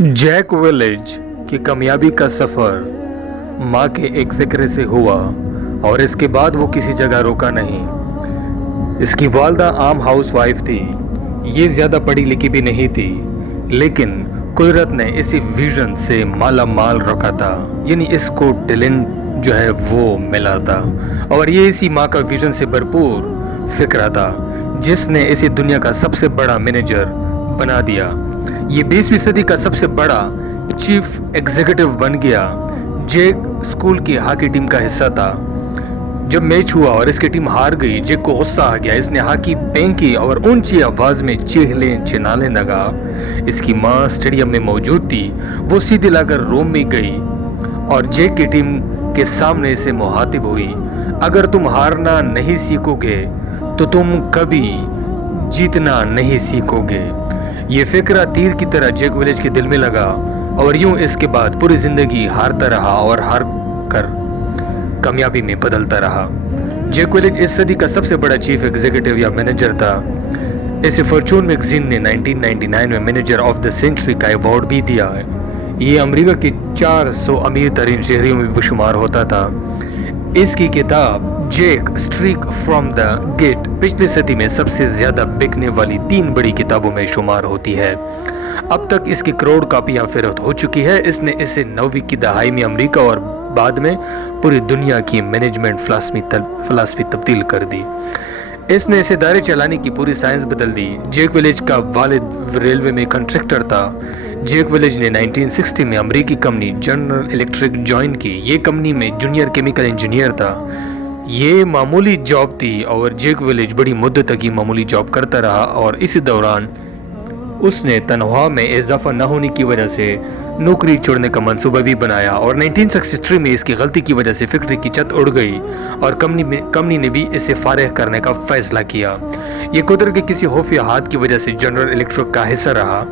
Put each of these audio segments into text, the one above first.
Jack village की कामयाबी का सफ़र माँ के एक फ़िक्रे से हुआ और इसके बाद वो किसी जगह रुका नहीं। इसकी वालदा आम हाउस वाइफ थी, ये ज़्यादा पढ़ी लिखी भी नहीं थी, लेकिन कुदरत ने इसी विजन से माला माल रखा था, यानी इसको टैलेंट जो है वो मिला था और ये इसी माँ का विजन से भरपूर फिक्रा था जिसने इसी दुनिया का सबसे बड़ा मैनेजर बना दिया। ये 20वीं सदी का सबसे बड़ा चीफ एग्जीक्यूटिव बन गया। जैक स्कूल की हॉकी टीम का हिस्सा था। जब मैच हुआ और इसकी टीम हार गई, जैक को गुस्सा आ गया। इसने हॉकी फेंकी और ऊंची आवाज में चीखने चिल्लाने लगा। इसकी माँ स्टेडियम में मौजूद थी। वो सीधे लाकर रूम में गई और जैक की टीम के सामने से मुखातिब हुई। अगर तुम हारना नहीं सीखोगे तो तुम कभी जीतना नहीं सीखोगे। ये फिक्रा तीर की तरह जैक विलेज के दिल में लगा और यूं इसके बाद पूरी जिंदगी हारता रहा और हार कर कामयाबी में बदलता रहा। जैक विलेज इस सदी का सबसे बड़ा चीफ एग्जीक्यूटिव या मैनेजर था। इसे फॉर्चून मैगजीन ने 1999 में मैनेजर ऑफ द सेंचुरी का अवार्ड भी दिया है। ये अमेरिका के 400 अमीर तरीन शहरियों में भी शुमार होता था। इसकी किताब Jack Streak from the gate पिछली सदी में सबसे ज्यादा बिकने वाली 3 बड़ी किताबों में शुमार होती है। अब तक इसकी करोड़ कापियां फरोख्त हो चुकी है। इसने इसे 9वीं की दहाई में अमेरिका और बाद में पूरी दुनिया की मैनेजमेंट फिलासफी तब्दील कर दी। इसने इसे इदारे चलाने की पूरी साइंस बदल दी। जैक विलेज का वालिद रेलवे में कंट्रैक्टर था। जैक विलेज ने 1960 में अमेरिकी कंपनी जनरल इलेक्ट्रिक ज्वाइन की। ये कंपनी में जूनियर केमिकल इंजीनियर था। ये मामूली जॉब थी और जैक विलेज बड़ी मुद्दत तक ये मामूली जॉब करता रहा और इसी दौरान उसने तनख्वाह में इजाफा न होने की वजह से नौकरी छोड़ने का मंसूबा भी बनाया और 1963 में इसकी गलती की वजह से फैक्ट्री की छत उड़ गई और कंपनी ने भी इसे फारिग करने का फैसला किया। ये कुदरत के किसी खुफिया हाथ की वजह से जनरल इलेक्ट्रिक का हिस्सा रहा।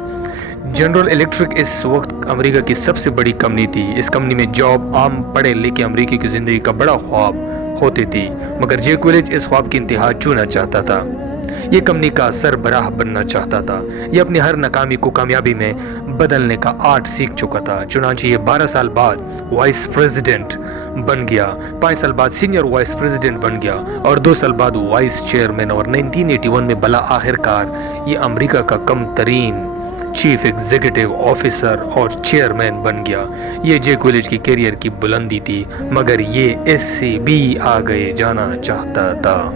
जनरल इलेक्ट्रिक इस वक्त अमेरिका की सबसे बड़ी कंपनी थी। इस कंपनी में जॉब आम पढ़े लिखे अमेरिकी की जिंदगी का बड़ा ख्वाब होती थी, मगर जैक विलेज इस ख्वाब की इंतहा छूना चाहता था। ये कंपनी का सरबराह बनना चाहता था। ये अपनी हर नाकामी को कामयाबी में बदलने का आर्ट सीख चुका था। चुनांचे ये 12 साल बाद वाइस प्रेसिडेंट बन गया, 5 साल बाद सीनियर वाइस प्रेसिडेंट बन गया और 2 साल बाद वाइस चेयरमैन और 1981 में भला आखिरकार ये अमेरिका का कम तरीन चीफ एग्जीक्यूटिव ऑफिसर और चेयरमैन बन गया। ये जैक विलेज की कैरियर की बुलंदी थी, मगर ये इससे भी आगे जाना चाहता था।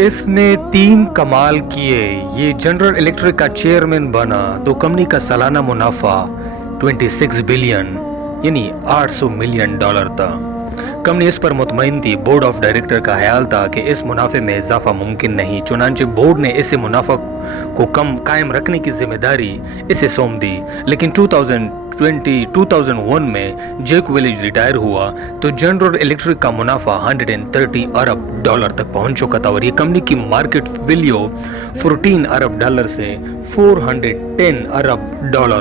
इसने 3 कमाल किए। ये जनरल इलेक्ट्रिक का चेयरमैन बना तो कंपनी का सालाना मुनाफा 26 बिलियन यानी $800 मिलियन था। कंपनी इस पर मुतमईन थी। बोर्ड ऑफ डायरेक्टर का ख्याल था कि इस मुनाफे में इजाफा मुमकिन नहीं। चुनांचे बोर्ड ने इसे मुनाफा को कायम रखने की जिम्मेदारी इसे सौंप दी। लेकिन 2001 में जैक विलेज रिटायर हुआ तो जनरल इलेक्ट्रिक का मुनाफा $130 अरब तक पहुंच चुका था और ये कंपनी की मार्केट वैल्यू $14 अरब से $410 अरब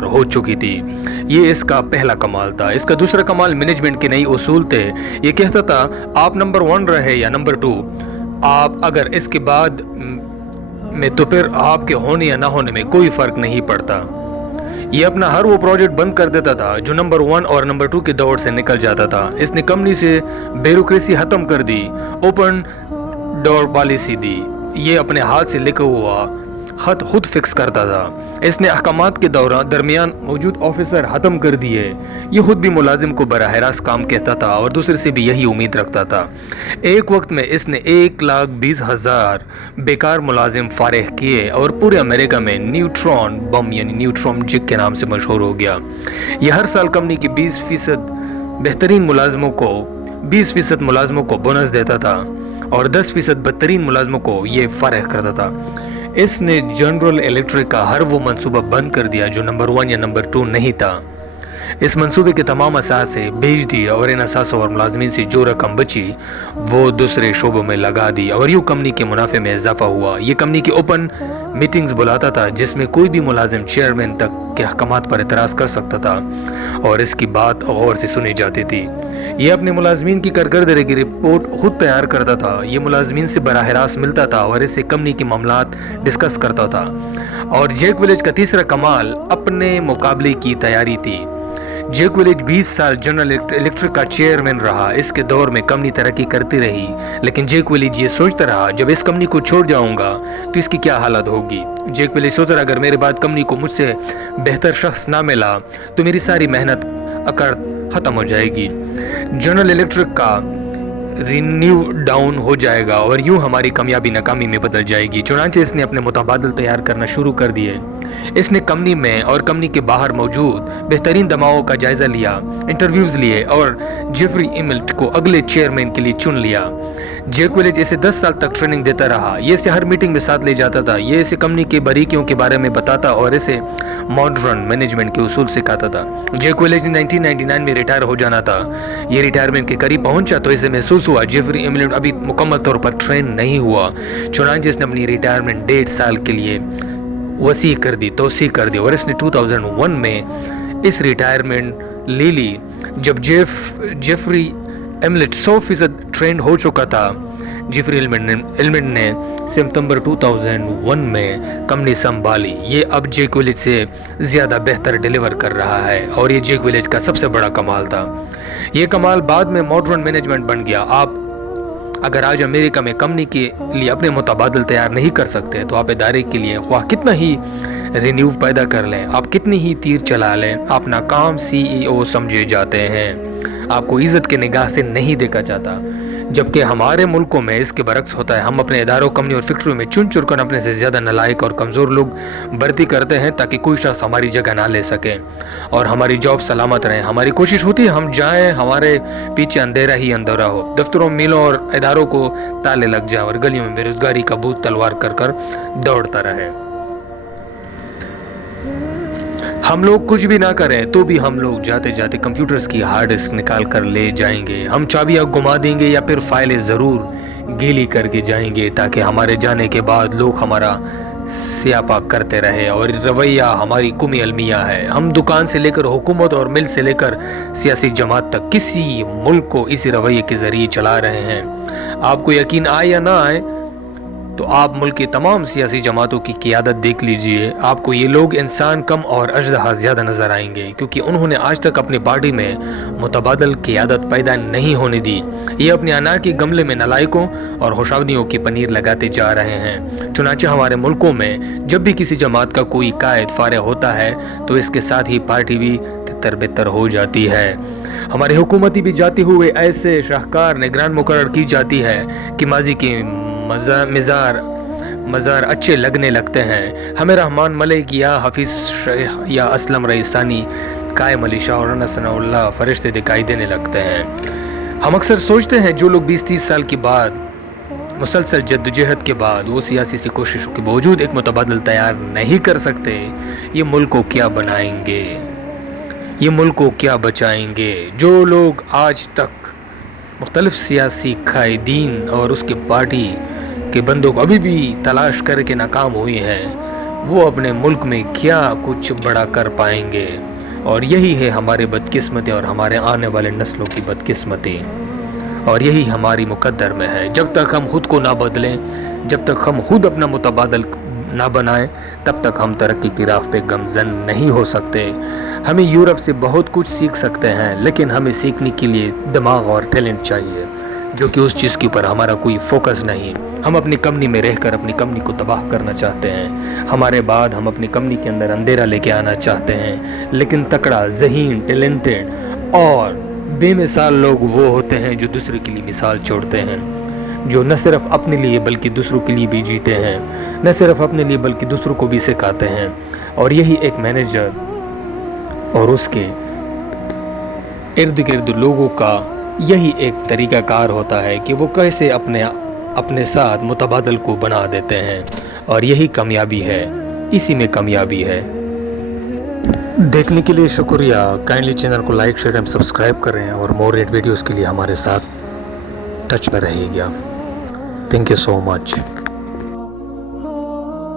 हो चुकी थी। ये इसका पहला कमाल था। इसका दूसरा कमाल मैनेजमेंट के नए उसूल थे। ये कहता था आप नंबर 1 रहे या नंबर 2, आप अगर इसके बाद में तो फिर आपके होने या ना होने में कोई फर्क नहीं पड़ता। ये अपना हर वो प्रोजेक्ट बंद कर देता था जो नंबर 1 और नंबर 2 की दौड़ से निकल जाता था। इसने कंपनी से ब्यूरोक्रेसी खत्म कर दी, ओपन डोर पॉलिसी दी। ये अपने हाथ से लिखा हुआ खत खुद फिक्स करता था। इसने अहकामात के दरमियान मौजूद ऑफिसर खत्म कर दिए। ये खुद भी मुलाजिम को बराह रास्त काम कहता था और दूसरे से भी यही उम्मीद रखता था। एक वक्त में इसने 1,20,000 बेकार मुलाजिम फारिग किए और पूरे अमेरिका में न्यूट्रॉन बम यानी न्यूट्रॉन जिग के नाम से मशहूर हो गया। यह हर साल कंपनी की 20% बेहतरीन मुलाजमों को बोनस देता था और 10% बदतरीन मुलाजमों को ये फारिग करता था। इसने जनरल इलेक्ट्रिक का हर वो मंसूबा बंद कर दिया जो नंबर 1 या नंबर 2 नहीं था। इस मंसूबे के तमाम असासे भेज दिए और इन असासों और मुलाजमीन से जो रकम बची वो दूसरे शोबों में लगा दी और यूँ कंपनी के मुनाफे में इजाफा हुआ। ये कंपनी की ओपन मीटिंग्स बुलाता था जिसमें कोई भी मुलाजिम चेयरमैन तक के अहकामात पर एतराज़ कर सकता था और इसकी बात गौर से सुनी जाती थी। ये अपने मुलाजमीन की कारकर्दगी की रिपोर्ट खुद तैयार करता था। ये मुलाजमीन से बराह रास्त मिलता था और इससे कंपनी के मामलात डिस्कस करता था और जैक विलेज का तीसरा कमाल अपने मुकाबले की तैयारी थी। जैक विलेज 20 साल जनरल इलेक्ट्रिक का चेयरमैन रहा। इसके दौर में कंपनी तरक्की करती रही, लेकिन जैक विलेज ये सोचता रहा जब इस कंपनी को छोड़ जाऊंगा तो इसकी क्या हालत होगी। जैक विलेज सोच रहा अगर मेरे बाद कंपनी को मुझसे बेहतर शख्स ना मिला तो मेरी सारी मेहनत अकड़ खत्म हो जाएगी, जनरल इलेक्ट्रिक का रिन्यू डाउन हो जाएगा और यूं हमारी कामयाबी नाकामी में बदल जाएगी। चुनांचे इसने अपने मुतबादल तैयार करना शुरू कर दिए। इसने कंपनी में और कंपनी के बाहर मौजूद बेहतरीन दमाओं का जायजा लिया, इंटरव्यूज लिए और जेफरी इमिल्ट को अगले चेयरमैन के लिए चुन लिया। जैक विलेज इसे 10 साल तक ट्रेनिंग देता रहा। ये इसे हर मीटिंग में साथ ले जाता था, ये इसे कंपनी के बारीकियों के बारे में बताता और इसे मॉडर्न मैनेजमेंट के उसूल सिखाता था। जैक विलेज ने 1999 में रिटायर हो जाना था। ये रिटायरमेंट के करीब पहुंचा तो इसे महसूस हुआ जेफरी इमिल्ट अभी मुकम्मल तौर पर ट्रेन नहीं हुआ। चुनांचे इसने अपनी रिटायरमेंट 1.5 साल के लिए वसी कर दी, तोसी कर दी और इसने 2001 में इस रिटायरमेंट ले ली। जब जेफरी इमिल्ट 100% ट्रेंड हो चुका था, जेफरी इमिल्ट ने सितंबर 2001 में कंपनी संभाली। ये अब जैक विलेज से ज़्यादा बेहतर डिलीवर कर रहा है और ये जैक विलेज का सबसे बड़ा कमाल था। ये कमाल बाद में मॉडर्न मैनेजमेंट बन गया। आप अगर आज अमेरिका में कंपनी के लिए अपने मुतबादल तैयार नहीं कर सकते तो आप इदारे के लिए ख्वाह कितना ही रिन्यू पैदा कर लें, आप कितनी ही तीर चला लें, आप नाकाम CEO समझे जाते हैं, आपको इज्जत के निगाह से नहीं देखा जाता। जबकि हमारे मुल्कों में इसके बरक्स होता है। हम अपने इदारों, कंपनी और फैक्ट्रियों में चुन चुन कर अपने से ज़्यादा नालायक और कमज़ोर लोग भर्ती करते हैं ताकि कोई शख्स हमारी जगह ना ले सके और हमारी जॉब सलामत रहे। हमारी कोशिश होती है हम जाएं, हमारे पीछे अंधेरा ही अंधेरा हो, दफ्तरों, मिलों और इदारों को ताले लग जाए और गलियों में बेरोजगारी का भूत तलवार कर कर दौड़ता रहे। हम लोग कुछ भी ना करें तो भी हम लोग जाते जाते कंप्यूटर्स की हार्ड डिस्क निकाल कर ले जाएंगे, हम चाबियां गुमा देंगे या फिर फाइलें ज़रूर गीली करके जाएंगे ताकि हमारे जाने के बाद लोग हमारा स्यापा करते रहे और रवैया हमारी कुमी अलमिया है। हम दुकान से लेकर हुकूमत और मिल से लेकर सियासी जमात तक किसी मुल्क को इसी रवैये के ज़रिए चला रहे हैं। आपको यकीन आए या ना आए तो आप मुल्क की तमाम सियासी जमातों की क़ियादत देख लीजिए, आपको ये लोग इंसान कम और अजदहा ज़्यादा नज़र आएंगे क्योंकि उन्होंने आज तक अपनी पार्टी में मुतबादल क़ियादत पैदा नहीं होने दी। ये अपने अनार के गमले में नलायकों और खुशावदियों की पनीर लगाते जा रहे हैं। चुनांचे हमारे मुल्कों में जब भी किसी जमात का कोई कायद फारिग होता है तो इसके साथ ही पार्टी भी तितर बितर हो जाती है। हमारी हुकूमती भी जाते हुए ऐसे शाहकार निगरान मुकर्रर की जाती है कि माजी की मज़ार अच्छे लगने लगते हैं। हमें रहमान मलिक या हफीज़ शेख या असलम रईसानी, कायम अली शाह और नसरुल्लाह फरिश्ते दिखाई देने लगते हैं। हम अक्सर सोचते हैं जो लोग 20-30 साल के बाद मुसलसल जद्दोजहद के बाद वो सियासी कोशिशों के बावजूद एक मुतबादल तैयार नहीं कर सकते, ये मुल्क को क्या बनाएंगे, ये मुल्क को क्या बचाएंगे। जो लोग आज तक मुख्तलिफ सियासी कायदीन और उसके पार्टी के बंदों को अभी भी तलाश करके नाकाम हुई हैं, वो अपने मुल्क में क्या कुछ बड़ा कर पाएंगे। और यही है हमारे बदकिस्मती और हमारे आने वाले नस्लों की बदकिस्मती और यही हमारी मुकद्दर में है। जब तक हम खुद को ना बदलें, जब तक हम खुद अपना मुतबादल ना बनाएं, तब तक हम तरक्की की राह पे गमजन नहीं हो सकते। हमें यूरोप से बहुत कुछ सीख सकते हैं, लेकिन हमें सीखने के लिए दिमाग और टैलेंट चाहिए, जो कि उस चीज़ के ऊपर हमारा कोई फोकस नहीं। हम अपनी कंपनी में रहकर अपनी कंपनी को तबाह करना चाहते हैं, हमारे बाद हम अपनी कंपनी के अंदर अंधेरा लेके आना चाहते हैं। लेकिन तकड़ा, ज़हीन, टैलेंटेड और बेमिसाल लोग वो होते हैं जो दूसरे के लिए मिसाल छोड़ते हैं, जो न सिर्फ अपने लिए बल्कि दूसरों के लिए भी जीते हैं, न सिर्फ अपने लिए बल्कि दूसरों को भी सिखाते हैं। और यही एक मैनेजर और उसके इर्द गिर्द लोगों का यही एक तरीक़ाकार होता है कि वो कैसे अपने साथ मुतबादल को बना देते हैं। और यही कामयाबी है, इसी में कामयाबी है। देखने के लिए शुक्रिया। काइंडली चैनल को लाइक, शेयर एंड सब्सक्राइब करें और मोर रेट वीडियोज़ के लिए हमारे साथ टच में रहिएगा। Thank you so much.